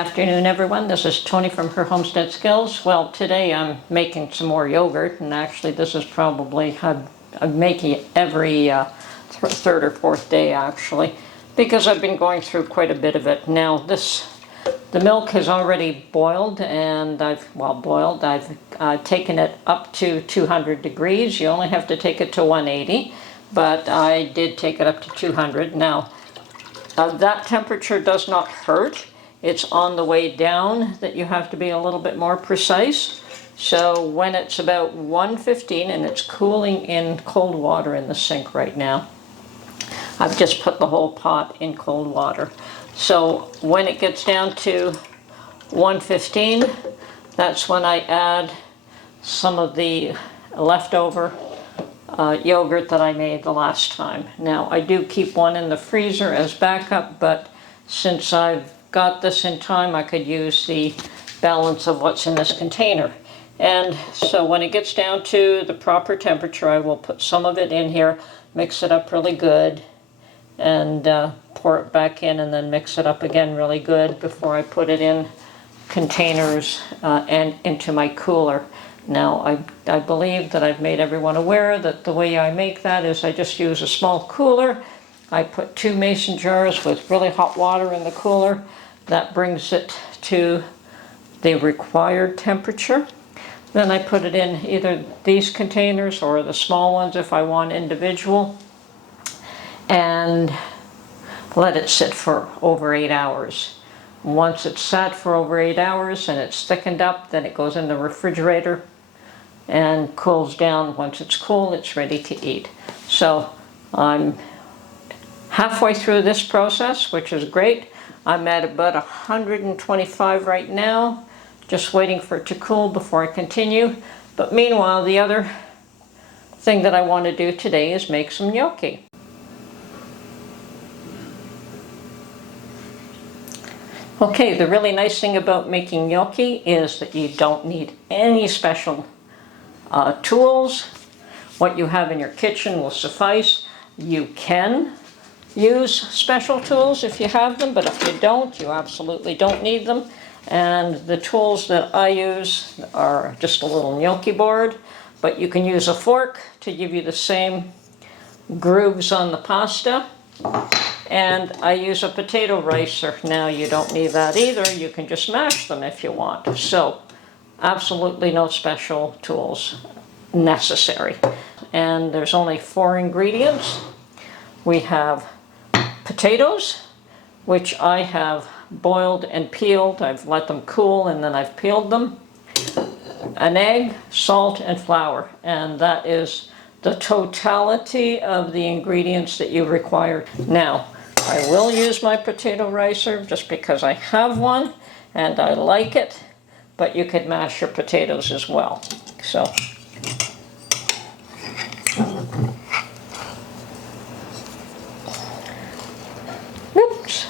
afternoon, everyone. This is Tony from Her Homestead Skills. Well, today I'm making some more yogurt, and actually this is probably, I'm making it every third or fourth day actually, because I've been going through quite a bit of it. Now the milk has already boiled, and I've taken it up to 200 degrees. You only have to take it to 180, but I did take it up to 200. Now, that temperature does not hurt. It's on the way down that you have to be a little bit more precise. So when it's about 115 and it's cooling in cold water in the sink right now, I've just put the whole pot in cold water. So when it gets down to 115, that's when I add some of the leftover yogurt that I made the last time. Now, I do keep one in the freezer as backup, but since I've got this in time, I could use the balance of what's in this container. And so when it gets down to the proper temperature, I will put some of it in here, mix it up really good, and pour it back in, and then mix it up again really good before I put it in containers and into my cooler. Now, I believe that I've made everyone aware that the way I make that is I just use a small cooler. I put 2 mason jars with really hot water in the cooler. That brings it to the required temperature. Then I put it in either these containers or the small ones if I want individual, and let it sit for over 8 hours. Once it's sat for over 8 hours and it's thickened up, then it goes in the refrigerator and cools down. Once it's cool, it's ready to eat. So I'm halfway through this process, which is great. I'm at about 125 right now, just waiting for it to cool before I continue. But meanwhile, the other thing that I want to do today is make some gnocchi. Okay, the really nice thing about making gnocchi is that you don't need any special tools. What you have in your kitchen will suffice. You can use special tools if you have them, but if you don't, you absolutely don't need them. And the tools that I use are just a little gnocchi board, but you can use a fork to give you the same grooves on the pasta. And I use a potato ricer. Now, you don't need that either. You can just mash them if you want. So absolutely no special tools necessary. And there's only 4 ingredients. We have potatoes, which I have boiled and peeled. I've let them cool and then I've peeled them. An egg, salt, and flour. And that is the totality of the ingredients that you require. Now, I will use my potato ricer just because I have one and I like it, but you could mash your potatoes as well. So, oops.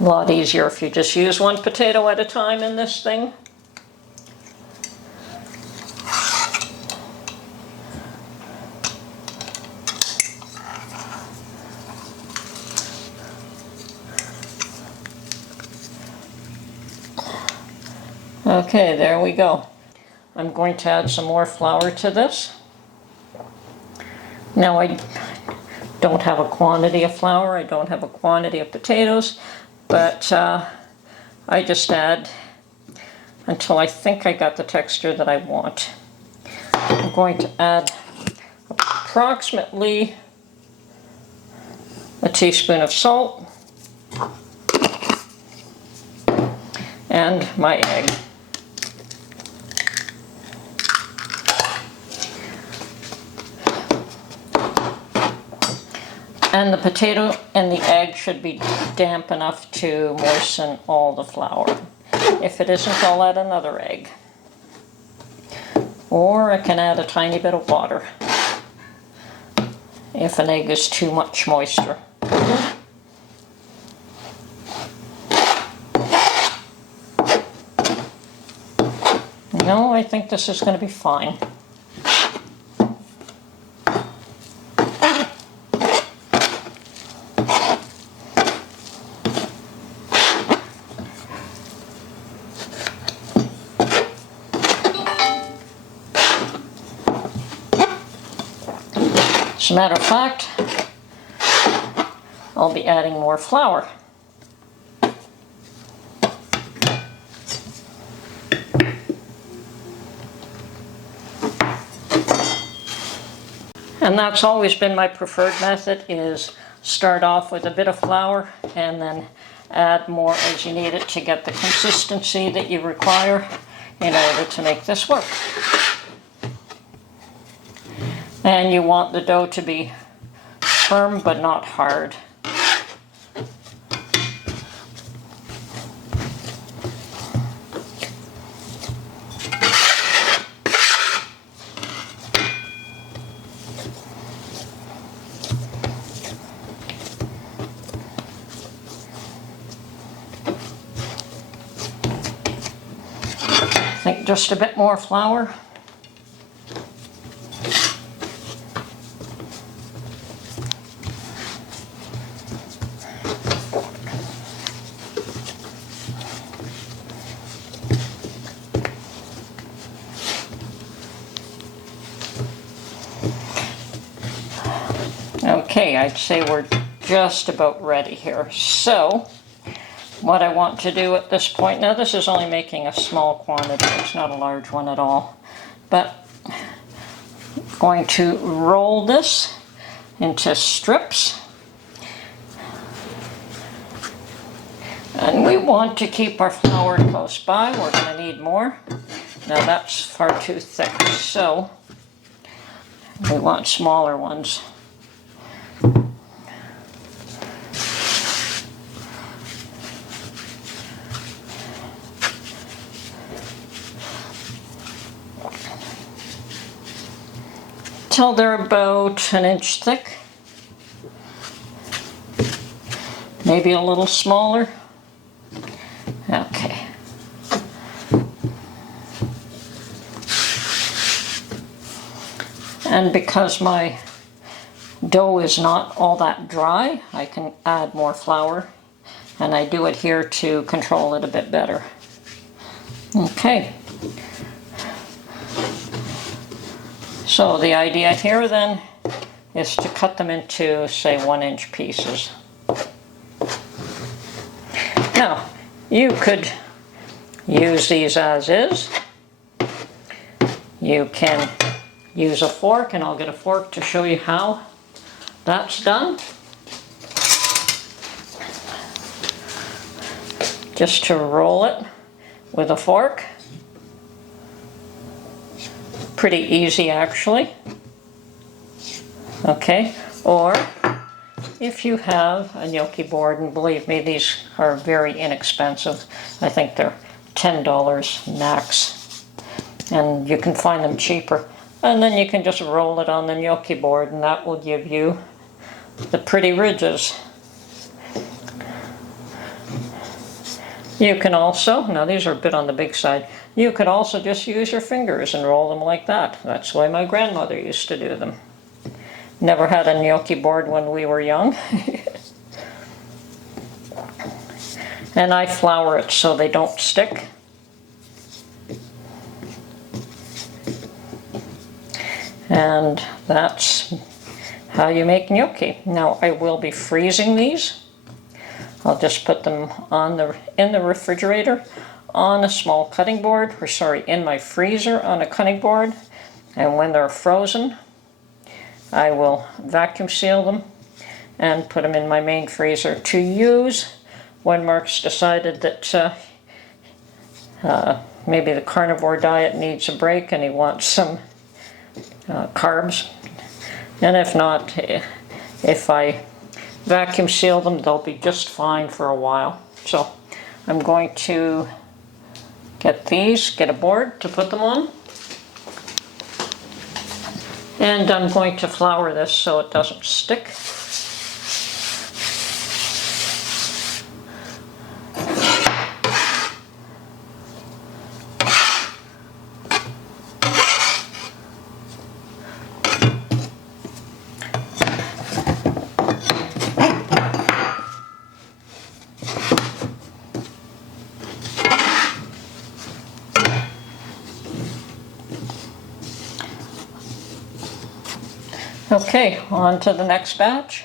A lot easier if you just use one potato at a time in this thing. Okay, there we go. I'm going to add some more flour to this. Now, I don't have a quantity of flour, I don't have a quantity of potatoes, but I just add until I think I got the texture that I want. I'm going to add approximately a teaspoon of salt and my egg. And the potato and the egg should be damp enough to moisten all the flour. If it isn't, I'll add another egg. Or I can add a tiny bit of water if an egg is too much moisture. No, I think this is going to be fine. As a matter of fact, I'll be adding more flour. And that's always been my preferred method, is start off with a bit of flour and then add more as you need it to get the consistency that you require in order to make this work. And you want the dough to be firm but not hard. I think just a bit more flour. Okay, I'd say we're just about ready here. So, what I want to do at this point, now this is only making a small quantity, it's not a large one at all, but I'm going to roll this into strips. And we want to keep our flour close by, we're going to need more. Now that's far too thick, so we want smaller ones. Till they're about an inch thick, maybe a little smaller. Okay. And because my dough is not all that dry, I can add more flour, and I do it here to control it a bit better. Okay. So the idea here then is to cut them into, say, 1-inch pieces. Now, you could use these as is. You can use a fork, and I'll get a fork to show you how that's done. Just to roll it with a fork. Pretty easy, actually. Okay, or if you have a gnocchi board, and believe me, these are very inexpensive. I think they're $10 max, and you can find them cheaper. And then you can just roll it on the gnocchi board, and that will give you the pretty ridges. You can also, now these are a bit on the big side, you could also just use your fingers and roll them like that. That's the way my grandmother used to do them. Never had a gnocchi board when we were young. And I flour it so they don't stick. And that's how you make gnocchi. Now I will be freezing these. I'll just put them in the refrigerator on a small cutting board, or sorry, in my freezer on a cutting board. And when they're frozen, I will vacuum seal them and put them in my main freezer to use when Mark's decided that maybe the carnivore diet needs a break and he wants some carbs. And if not, if I vacuum seal them, they'll be just fine for a while. So I'm going to get a board to put them on. And I'm going to flour this so it doesn't stick. Okay, on to the next batch.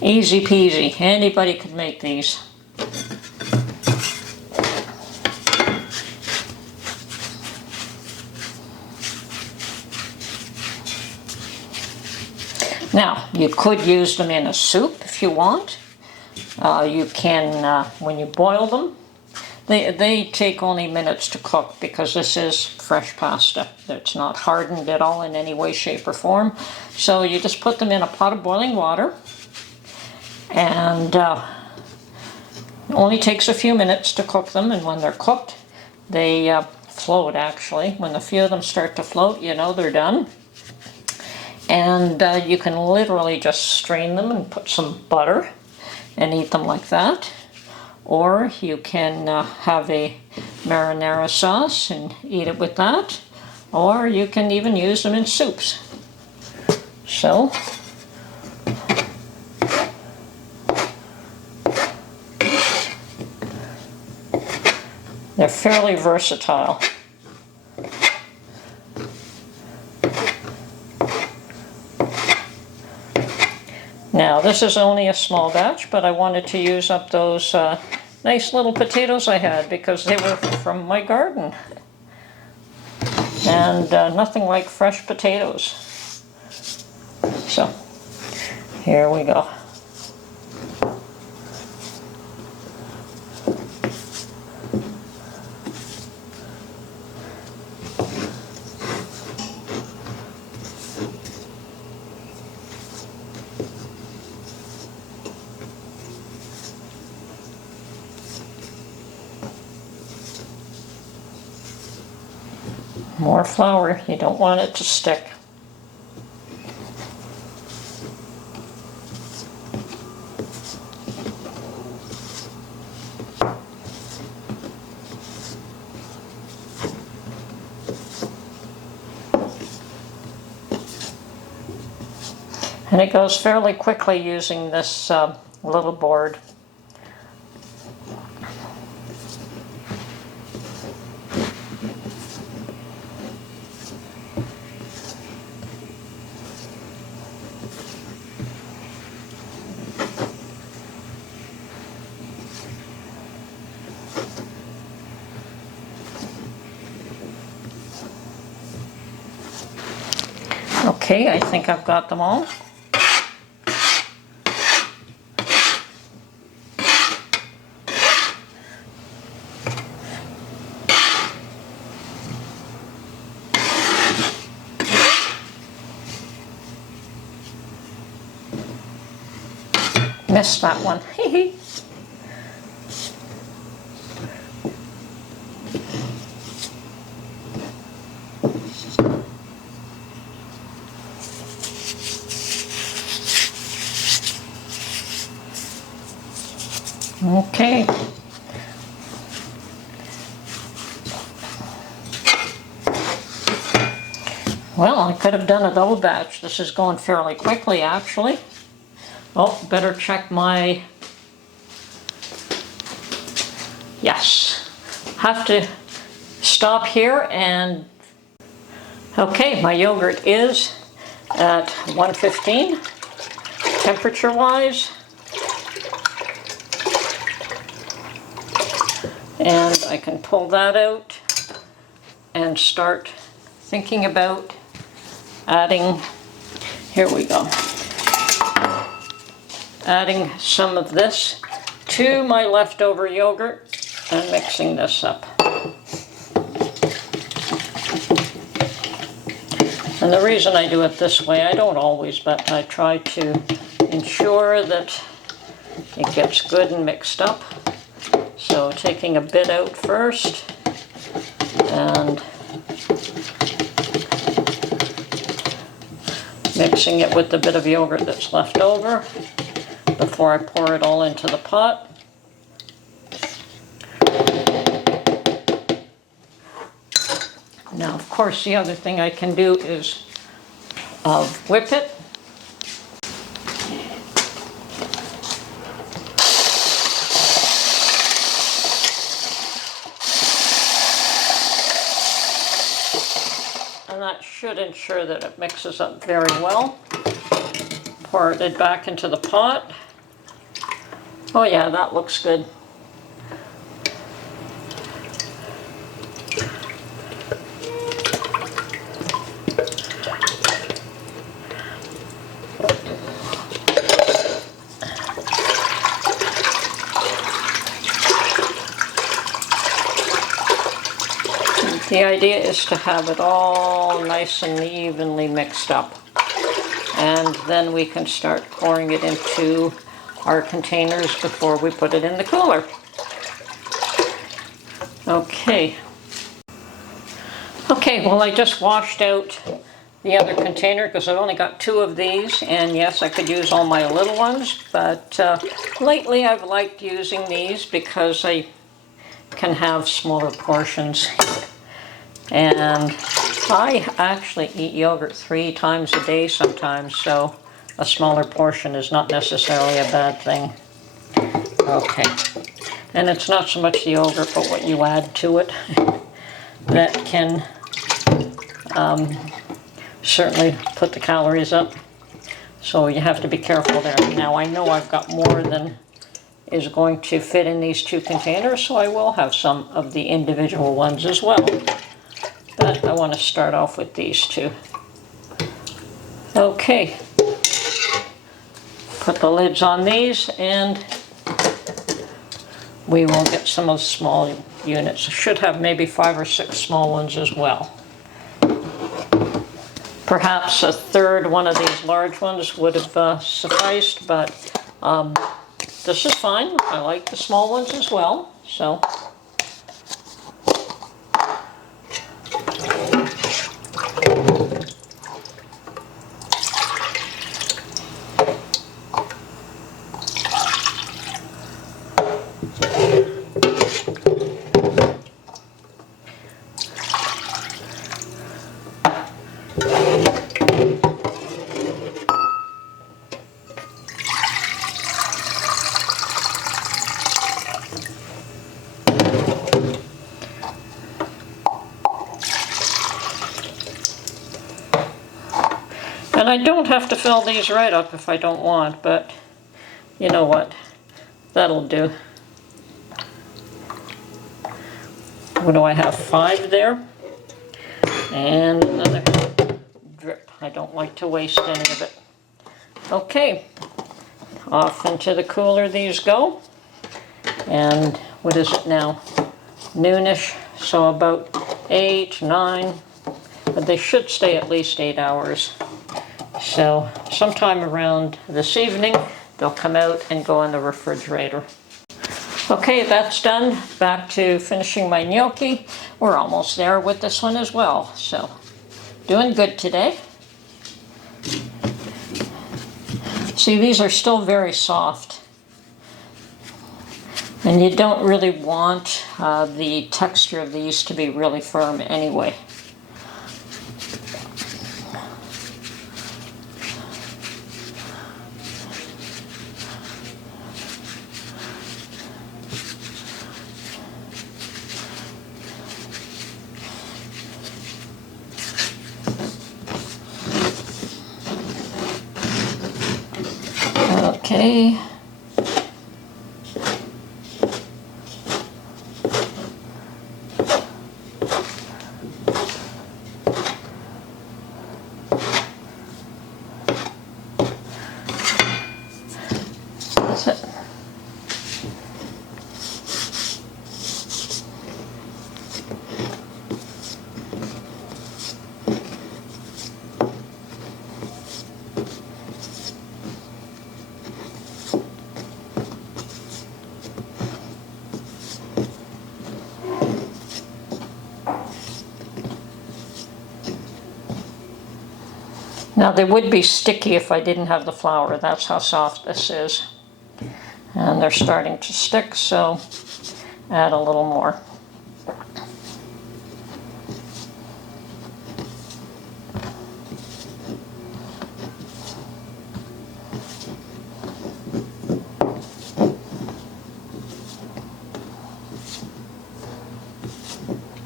Easy peasy, anybody could make these. Now, you could use them in a soup if you want. You can, when you boil them, they take only minutes to cook because this is fresh pasta. It's not hardened at all in any way, shape, or form. So you just put them in a pot of boiling water, and it only takes a few minutes to cook them, and when they're cooked, they float actually. When a few of them start to float, you know they're done. And you can literally just strain them and put some butter and eat them like that. Or you can have a marinara sauce and eat it with that. Or you can even use them in soups. So, they're fairly versatile. Now, this is only a small batch, but I wanted to use up those nice little potatoes I had because they were from my garden. And nothing like fresh potatoes. So, here we go. More flour, you don't want it to stick. And it goes fairly quickly using this little board. Okay, I think I've got them all. Missed that one. Hee. Okay. Well, I could have done a double batch. This is going fairly quickly, actually. Oh, better check my... Yes. Have to stop here and... Okay, my yogurt is at 115, temperature-wise. And I can pull that out and start thinking about adding, here we go, adding some of this to my leftover yogurt and mixing this up. And the reason I do it this way, I don't always, but I try to ensure that it gets good and mixed up. So taking a bit out first and mixing it with the bit of yogurt that's left over before I pour it all into the pot. Now, of course, the other thing I can do is of Whippet. And that should ensure that it mixes up very well. Pour it back into the pot. Oh yeah, that looks good. The idea is to have it all nice and evenly mixed up. And then we can start pouring it into our containers before we put it in the cooler. Okay. Okay, well, I just washed out the other container because I've only got 2 of these, and yes, I could use all my little ones, but lately I've liked using these because I can have smaller portions. And I actually eat yogurt 3 times a day sometimes, so a smaller portion is not necessarily a bad thing. Okay, and it's not so much the yogurt, but what you add to it that can certainly put the calories up. So you have to be careful there. Now I know I've got more than is going to fit in these 2 containers, so I will have some of the individual ones as well. But I want to start off with these 2. Okay. Put the lids on these and we will get some of the small units. Should have maybe 5 or 6 small ones as well. Perhaps a third one of these large ones would have sufficed, but this is fine. I like the small ones as well. So. And I don't have to fill these right up if I don't want, but you know what, that'll do. What do I have, 5 there? And another drip. I don't like to waste any of it. Okay, off into the cooler these go. And what is it now? Noonish, so about 8, 9, but they should stay at least 8 hours. So sometime around this evening, they'll come out and go in the refrigerator. Okay, that's done. Back to finishing my gnocchi. We're almost there with this one as well. So, doing good today. See, these are still very soft. And you don't really want the texture of these to be really firm anyway. Okay. That's it. Now they would be sticky if I didn't have the flour. That's how soft this is. And they're starting to stick, so add a little more.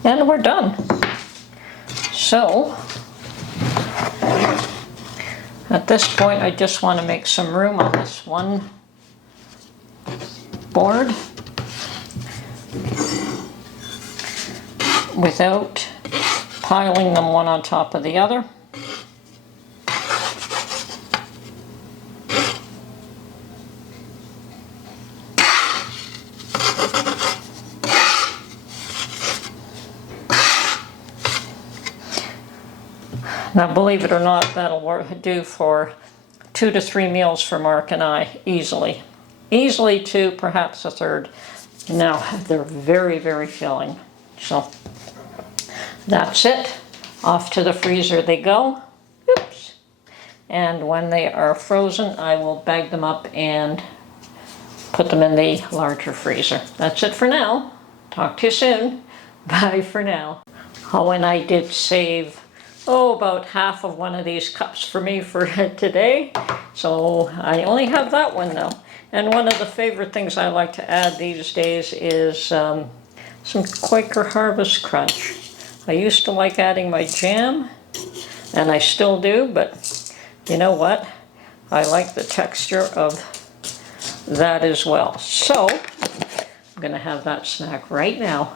And we're done. So, at this point, I just want to make some room on this one board without piling them one on top of the other. Now, believe it or not, that'll do for 2 to 3 meals for Mark and I, easily. Easily 2, perhaps a third. Now, they're very, very filling. So, that's it. Off to the freezer they go. Oops. And when they are frozen, I will bag them up and put them in the larger freezer. That's it for now. Talk to you soon. Bye for now. Oh, and I did save about half of one of these cups for me for today. So I only have that one though. And one of the favorite things I like to add these days is some Quaker Harvest Crunch. I used to like adding my jam, and I still do, but you know what? I like the texture of that as well. So I'm gonna have that snack right now.